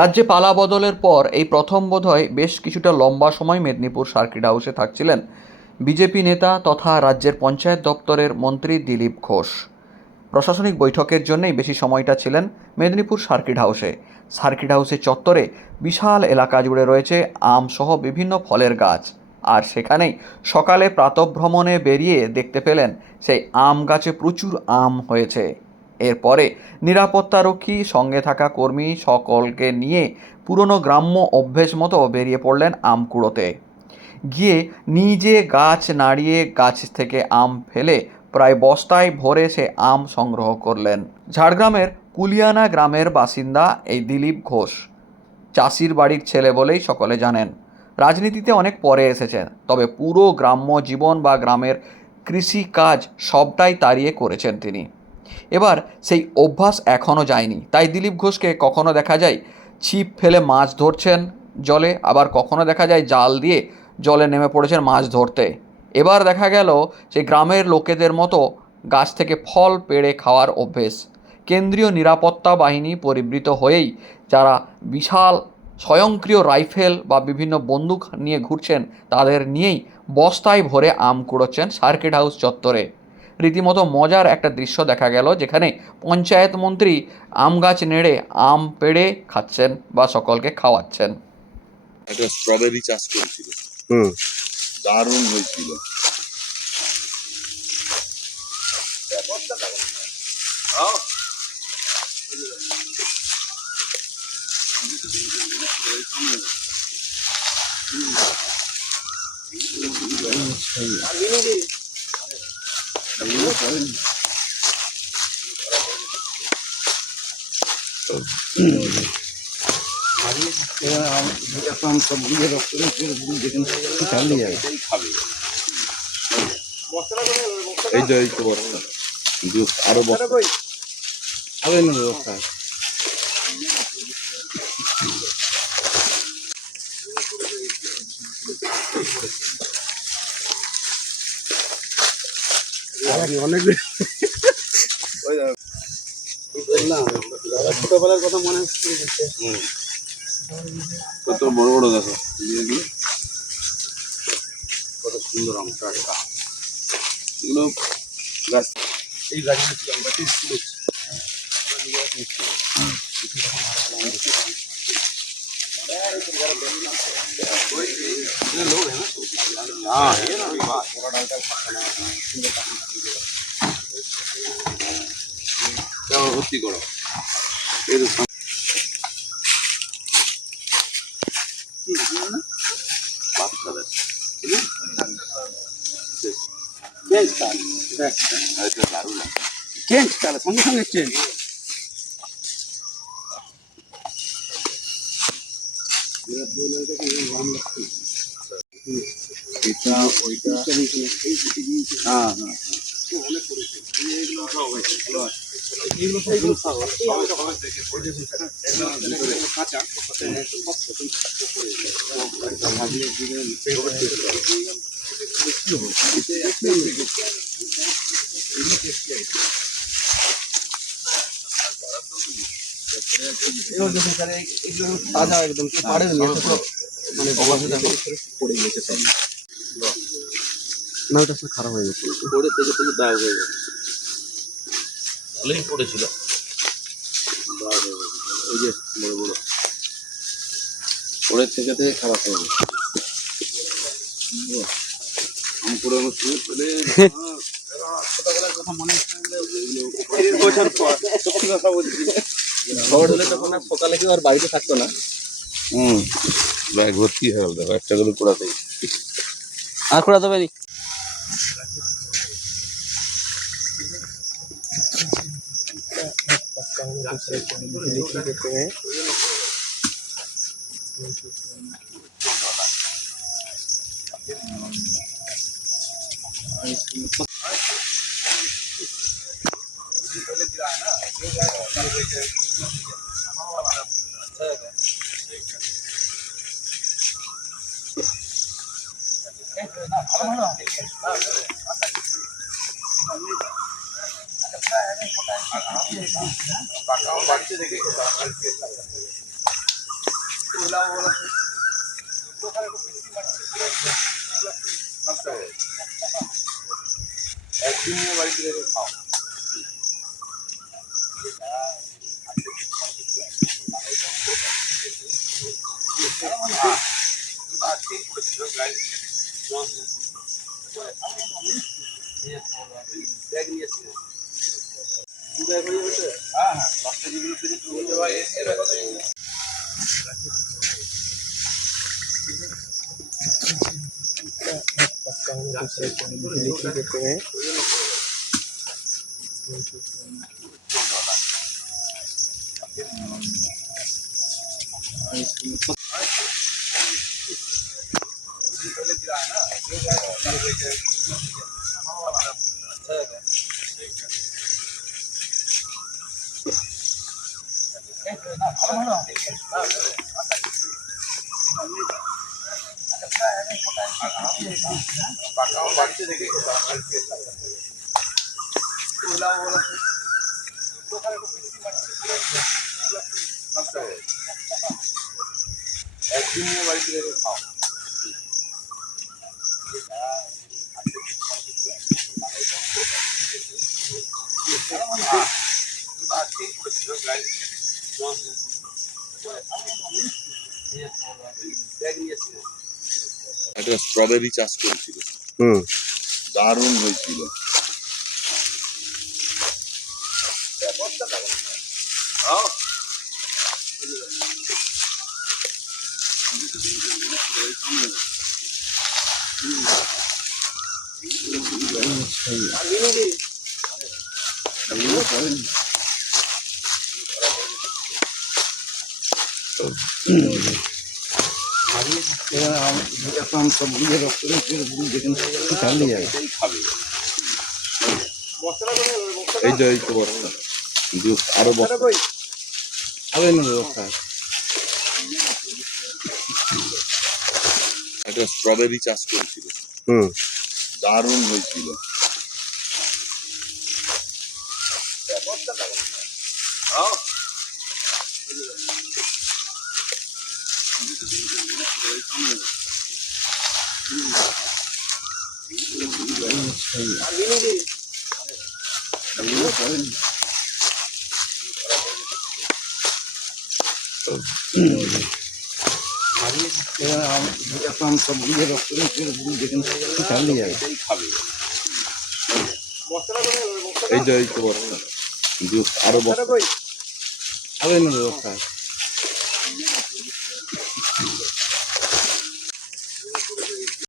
রাজ্যে পালা বদলের পর এই প্রথম বোধহয় বেশ কিছুটা লম্বা সময় মেদিনীপুর সার্কিট হাউসে থাকছিলেন বিজেপি নেতা তথা রাজ্যের পঞ্চায়েত দপ্তরের মন্ত্রী দিলীপ ঘোষ। প্রশাসনিক বৈঠকের জন্যই বেশি সময়টা ছিলেন মেদিনীপুর সার্কিট হাউসে। সার্কিট হাউসের চত্বরে বিশাল এলাকা জুড়ে রয়েছে আমসহ বিভিন্ন ফলের গাছ। আর সেখানেই সকালে প্রাতঃভ্রমণে বেরিয়ে দেখতে পেলেন সেই আম গাছে প্রচুর আম হয়েছে। এরপরে নিরাপত্তারক্ষী, সঙ্গে থাকা কর্মী সকলকে নিয়ে পুরনো গ্রাম্য অভ্যেস মতো বেরিয়ে পড়লেন আম কুড়োতে। গিয়ে নিজে গাছ নাড়িয়ে গাছ থেকে আম ফেলে প্রায় বস্তায় ভরে সে আম সংগ্রহ করলেন। ঝাড়গ্রামের কুলিয়ানা গ্রামের বাসিন্দা এই দিলীপ ঘোষ চাষির বাড়ির ছেলে বলেই সকলে জানেন। রাজনীতিতে অনেক পরে এসেছেন, তবে পুরো গ্রাম্য জীবন বা গ্রামের কৃষি কাজ সবটাই তাড়িয়ে করেছেন তিনি। এবার সেই অভ্যাস এখনও যায়নি, তাই দিলীপ ঘোষকে কখনো দেখা যায় ছিপ ফেলে মাছ ধরছেন জলে, আবার কখনো দেখা যায় জাল দিয়ে জলে নেমে পড়েছেন মাছ ধরতে। এবার দেখা গেল সেই গ্রামের লোকেদের মতো গাছ থেকে ফল পেড়ে খাওয়ার অভ্যেস। কেন্দ্রীয় নিরাপত্তা বাহিনী পরিবৃত হয়েই যারা বিশাল স্বয়ংক্রিয় রাইফেল বা বিভিন্ন বন্দুক নিয়ে ঘুরছেন, তাদের নিয়েই বস্তায় ভরে আম কুড়োচ্ছেন সার্কিট হাউস চত্বরে। রীতিমতো মজার একটা দৃশ্য দেখা গেল, যেখানে পঞ্চায়েত মন্ত্রী আম গাছ নেড়ে আম পেড়ে খাচ্ছেন বা সকলকে খাওয়াচ্ছেন। একটা স্ট্রবেরি চাষ করেছিল, দারুণ হয়েছিল। এই তো বস্তা, কিন্তু আরো বস্তা ব্যবস্থা। ছোটবেলার কথা মনে হচ্ছে। কত বড় বড় দেখো, কত সুন্দর আম টাটকা। এগুলো গাছ, এই গাছগুলো আমরা ভর্তি করো। সঙ্গে সঙ্গে চেঞ্জ। এটা ওইটা, হ্যাঁ হ্যাঁ, কাঁচা তাজা একদম পাড়ে মানে পড়ে গেছে সব। না, ওটা খারাপ হয়ে গেছে, পড়ে থেকে থেকে দাগ হয়ে গেছে। ভালোই পড়েছিল, ওই যে বড় বড় পড়ে থেকে থেকে খারাপ হয়ে গেছে। আমি পুরো ছোটবেলার কথা মনে বছর পর সত্যি কথা বলছি, খবর হলে তখন আর সকালে কেউ আর বাড়িতে থাকতো না। ব্যাগ ভর্তি হয়ে গেল, দেখো একটা করে কোড়াতেই আর কোড়াতে পারি। একদিন বাড়িতে রেখে খাও। একদিন বাড়িতে রেখে খাও। একটা স্ট্রবেরি চাষ করেছিল, দারুণ হয়েছিল। এই তো বস্তা, কিন্তু আরো বস্তা একটা স্ট্রবেরি চাষ করেছিল, দারুণ হয়েছিল। এই তো বস্তা, কিন্তু আরো বস্তা